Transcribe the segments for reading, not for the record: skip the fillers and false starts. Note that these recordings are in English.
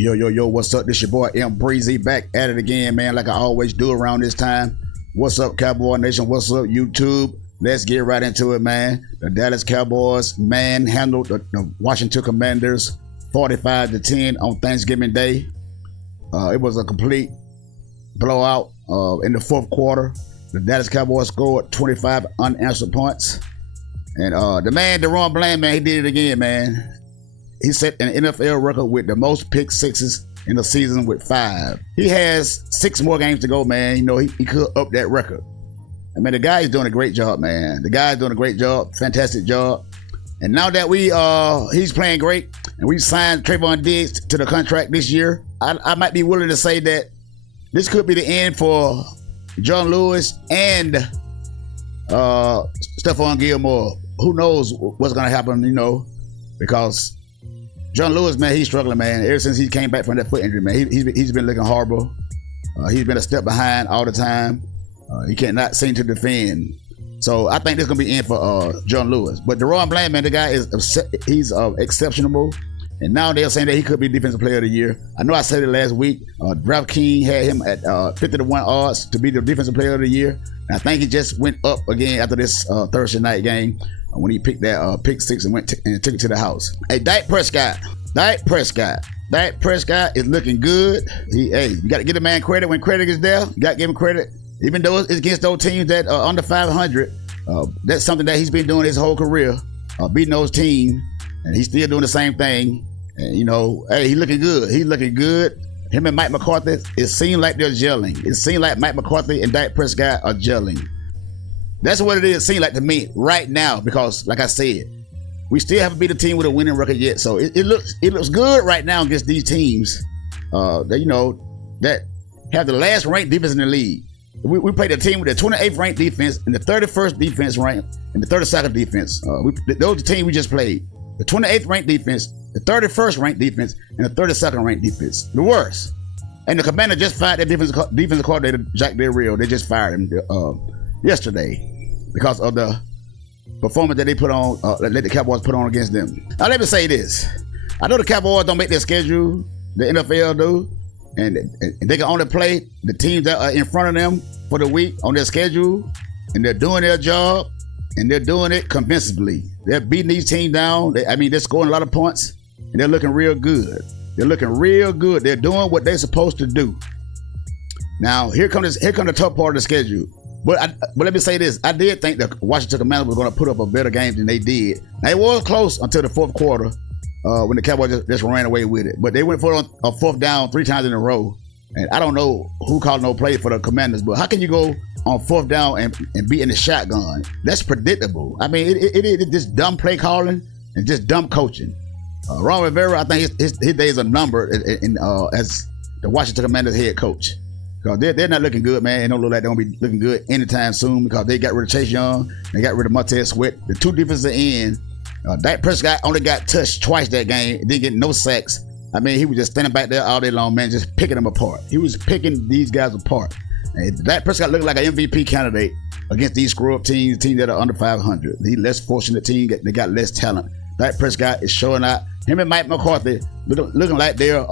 Yo, yo, yo, what's up? This your boy M Breezy back at it again, man, like I always do around this time. What's up, Cowboy Nation? What's up, YouTube? Let's get right into it, man. The Dallas Cowboys manhandled the Washington Commanders 45-10 on Thanksgiving Day. It was a complete blowout in the fourth quarter. The Dallas Cowboys scored 25 unanswered points. And the man, Deron Bland, man, he did it again, man. He set an NFL record with the most pick sixes in the season with 5. He has 6 more games to go, man. You know, he could up that record. I mean, the guy is doing a great job, man. The guy is doing a great job, fantastic job. And now that he's playing great, and we signed Trayvon Diggs to the contract this year, I might be willing to say that this could be the end for John Lewis and Stephon Gilmore. Who knows what's going to happen, you know, because John Lewis, man, he's struggling, man. Ever since he came back from that foot injury, man, he's been looking horrible. He's been a step behind all the time. He cannot seem to defend. So I think this is going to be in for John Lewis. But Deron Bland, man, the guy he's exceptional. And now they're saying that he could be Defensive Player of the Year. I know I said it last week. DraftKings had him at 50-1 odds to be the Defensive Player of the Year. And I think he just went up again after this Thursday night game when he picked that pick 6 and and took it to the house. Hey, Dak Prescott is looking good. You got to give the man credit when credit is there. You got to give him credit. Even though it's against those teams that are under 500, that's something that he's been doing his whole career, beating those teams, and he's still doing the same thing. And, you know, hey, he's looking good. He's looking good. Him and Mike McCarthy, it seems like they're gelling. It seems like Mike McCarthy and Dak Prescott are gelling. That's what it is. It seems like to me right now, because, like I said, we still haven't beat a team with a winning record yet. So it looks good right now against these teams that have the last ranked defense in the league. We played a team with the 28th ranked defense and the 31st defense ranked and the 32nd defense. Those are the teams we just played. The 28th ranked defense, the 31st ranked defense, and the 32nd ranked defense. The worst. And the Commander just fired their defensive coordinator, Jack Del Rio. They just fired him yesterday because of the performance that they put on, let the Cowboys put on against them. Now let me say this. I know the Cowboys don't make their schedule. The NFL do. And they can only play the teams that are in front of them for the week on their schedule. And they're doing their job. And they're doing it convincingly. They're beating these teams down. They're scoring a lot of points. And they're looking real good. They're looking real good. They're doing what they're supposed to do. Now, here comes the tough part of the schedule. But let me say this. I did think the Washington Commanders were going to put up a better game than they did. Now, it was close until the fourth quarter when the Cowboys just ran away with it. But they went for a fourth down 3 times in a row. And I don't know who called no play for the Commanders, but how can you go on fourth down and be in the shotgun? That's predictable. I mean, it is just dumb play calling and just dumb coaching. Ron Rivera, I think his days are numbered as the Washington Commanders head coach. Because they're not looking good, man. It don't look like they're going to be looking good anytime soon because they got rid of Chase Young. They got rid of Montez Sweat. The 2 defensive ends. Dak Prescott only got touched twice that game. Didn't get no sacks. I mean, he was just standing back there all day long, man, just picking them apart. He was picking these guys apart. And Dak Prescott looked like an MVP candidate against these screw-up teams that are under 500. These less fortunate teams, they got less talent. Dak Prescott is showing out. Him and Mike McCarthy looking like they're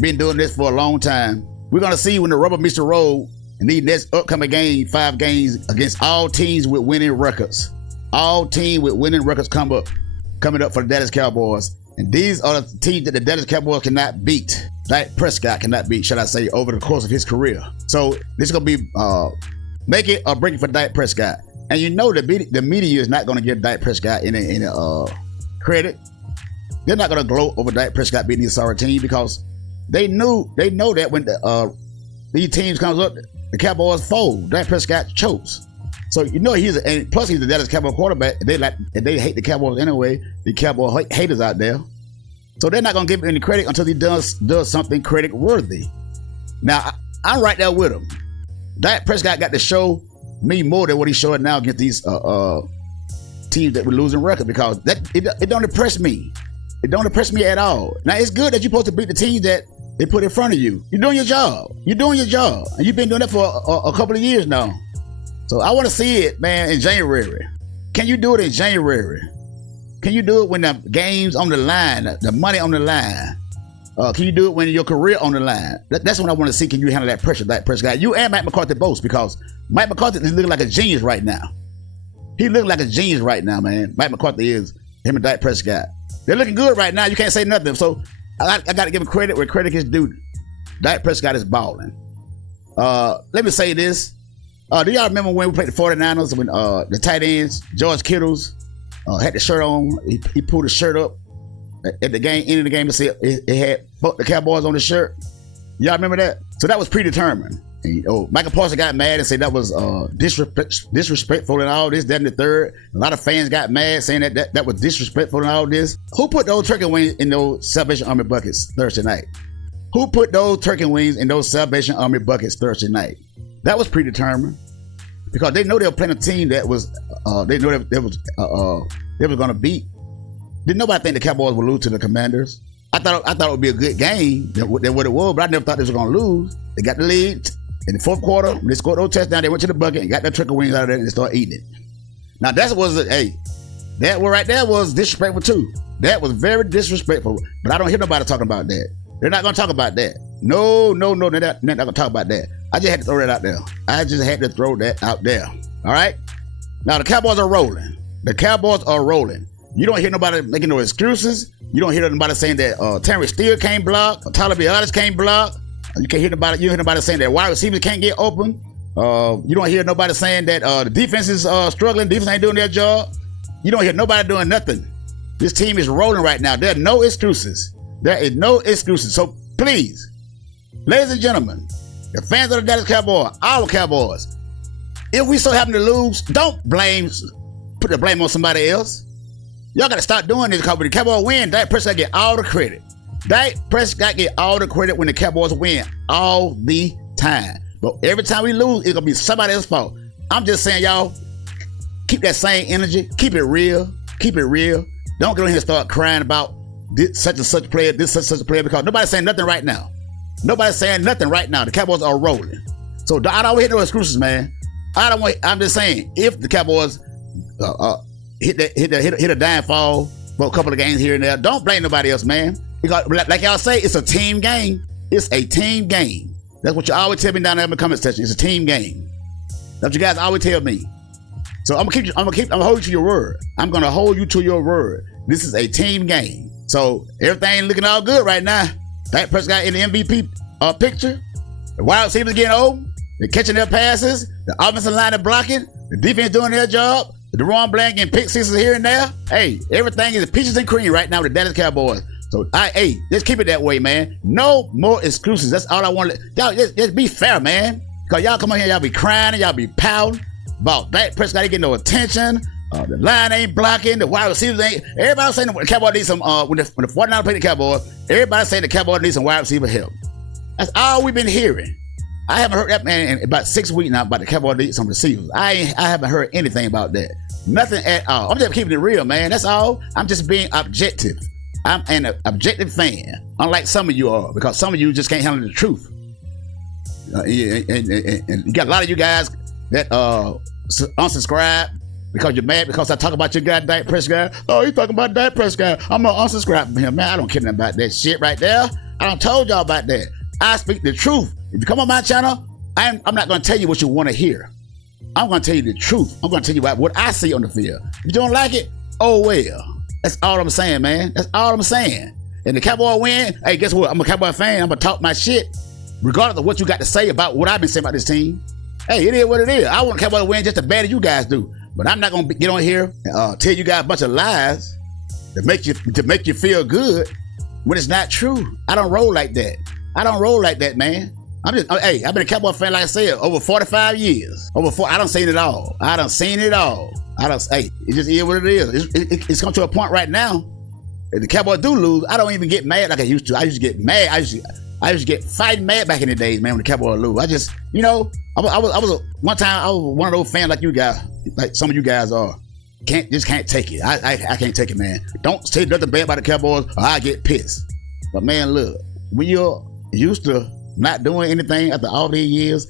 been doing this for a long time. We're going to see when the rubber meets the road in these next upcoming 5 games against all teams with winning records. All teams with winning records coming up for the Dallas Cowboys. And these are the teams that the Dallas Cowboys cannot beat. Dak Prescott cannot beat, should I say, over the course of his career. So this is going to be make it or break it for Dak Prescott. And you know the media is not going to give Dak Prescott any credit. They're not going to gloat over Dak Prescott beating this sorry team because they know that when these teams comes up, the Cowboys fold. Dak Prescott chokes. So you know he's the Dallas Cowboys quarterback. They hate the Cowboys anyway. The Cowboy haters out there. So they're not gonna give him any credit until he does something credit worthy. Now I'm right there with him. Dak Prescott got to show me more than what he's showing now against these teams that were losing record because it don't impress me. It don't impress me at all. Now it's good that you're supposed to beat the teams that they put in front of you. You're doing your job. And you've been doing that for a couple of years now. So I want to see it, man, in January. Can you do it in January? Can you do it when the game's on the line, the money on the line? Can you do it when your career on the line? That's what I want to see. Can you handle that pressure, Dak Prescott? You and Mike McCarthy both, because Mike McCarthy is looking like a genius right now. He looking like a genius right now, man. Mike McCarthy is. Him and Dak Prescott. They're looking good right now. You can't say nothing. So I got to give him credit where credit is due. Dak Prescott is balling. Let me say this. Do y'all remember when we played the 49ers when the tight ends, George Kittles, had the shirt on? He pulled the shirt up at the game, end of the game, to see it had the Cowboys on the shirt. Y'all remember that? So that was predetermined. And, Michael Parsons got mad and said that was disrespectful and all this, that, and the third. A lot of fans got mad saying that was disrespectful and all this. Who put those turkey wings in those Salvation Army buckets Thursday night? Who put those turkey wings in those Salvation Army buckets Thursday night? That was predetermined, because they know they were playing a team that was they know they was going to beat. Didn't nobody think the Cowboys would lose to the Commanders? I thought it would be a good game than what it was, but I never thought they were going to lose. They got the lead in the fourth quarter. When they scored those touchdowns, they went to the bucket and got their turkey wings out of there and they started eating it. Now that one right there was disrespectful too. That was very disrespectful. But I don't hear nobody talking about that. They're not going to talk about that. No, they're not going to talk about that. I just had to throw that out there. All right? Now, the Cowboys are rolling. You don't hear nobody making no excuses. You don't hear nobody saying that Terrence Steele can't block, Tyler Biadasz can't block. You can't hear nobody. You hear nobody saying that wide receivers can't get open. You don't hear nobody saying that the defense is struggling. Defense ain't doing their job. You don't hear nobody doing nothing. This team is rolling right now. There are no excuses. There is no excuses. So please, ladies and gentlemen, the fans of the Dallas Cowboys, our Cowboys, if we so happen to lose, don't put the blame on somebody else. Y'all got to start doing this, because when the Cowboys win, Dak Prescott get all the credit. Dak Prescott get all the credit when the Cowboys win all the time. But every time we lose, it's going to be somebody else's fault. I'm just saying, y'all, keep that same energy. Keep it real. Don't go in here and start crying about this such and such player, because nobody's saying nothing right now. The Cowboys are rolling. So I don't hear no excuses, man. I'm just saying, if the Cowboys hit a downfall for a couple of games here and there, don't blame nobody else, man. Because like y'all say, it's a team game. It's a team game. That's what you always tell me down there in the comment section. It's a team game. That's what you guys always tell me. So I'm gonna hold you to your word. I'm gonna hold you to your word. This is a team game. So everything looking all good right now. Dak Prescott in the MVP picture. The wide receivers getting old. They're catching their passes. The offensive line is blocking. The defense doing their job. The Deron Blank getting pick sixes here and there. Hey, everything is peaches and cream right now with the Dallas Cowboys. So, let's keep it that way, man. No more excuses. That's all I want. Y'all, just be fair, man. Because y'all come on here, y'all be crying, and y'all be pouting about Dak Prescott ain't getting no attention. The line ain't blocking. The wide receivers ain't. Everybody saying the Cowboys need some, when the 49ers play the Cowboys, everybody saying the Cowboys need some wide receiver help. That's all we've been hearing. I haven't heard that, man, in about 6 weeks now about the Cowboys need some receivers. I haven't heard anything about that. Nothing at all. I'm just keeping it real, man. That's all. I'm just being objective. I'm an objective fan, unlike some of you are, because some of you just can't handle the truth. And you got a lot of you guys that unsubscribe because you're mad because I talk about your guy Dak Prescott. Oh, you talking about Dak Prescott? I'm gonna unsubscribe from him, man. I don't care nothing about that shit right there. I done told y'all about that. I speak the truth. If you come on my channel, I'm not gonna tell you what you want to hear. I'm gonna tell you the truth. I'm gonna tell you what I see on the field. If you don't like it, oh well. That's all I'm saying, man. That's all I'm saying. And the Cowboy win, hey, guess what? I'm a Cowboy fan. I'm going to talk my shit, regardless of what you got to say about what I've been saying about this team. Hey, it is what it is. I want the Cowboy to win just as bad as you guys do. But I'm not going to get on here and tell you guys a bunch of lies to make you feel good when it's not true. I don't roll like that. Man. I've been a Cowboy fan, like I said, over 45 years. I done seen it all. It just is what it is. It's come to a point right now. If the Cowboys do lose, I don't even get mad like I used to. I used to get mad. I used to get fighting mad back in the days, man, when the Cowboys lose. I just, I was one time, I was one of those fans like you guys, like some of you guys are. Can't take it. I can't take it, man. Don't say nothing bad about the Cowboys or I get pissed. But man, look, when you're used to not doing anything after all these years,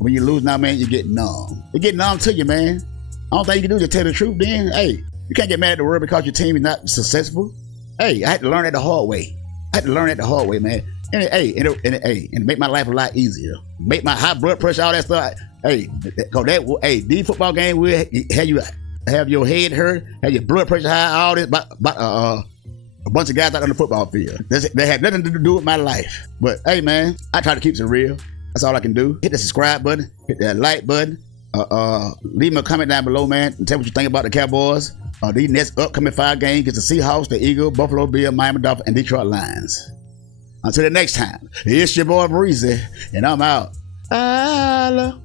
when you lose now, man, you get numb. It get numb to you, man. All thing you can do is just tell the truth then. Hey, you can't get mad at the world because your team is not successful. Hey, I had to learn that the hard way. I had to learn that the hard way, man. And and make my life a lot easier. Make my high blood pressure, all that stuff. These football games will have your head hurt, have your blood pressure high, all this, a bunch of guys out on the football field. They had nothing to do with my life. But hey, man, I try to keep it real. That's all I can do. Hit the subscribe button, hit that like button. Leave me a comment down below, man, and tell what you think about the Cowboys. These next upcoming 5 games against the Seahawks, the Eagles, Buffalo Bills, Miami Dolphins, and Detroit Lions. Until the next time, it's your boy Breezy, and I'm out. Holla.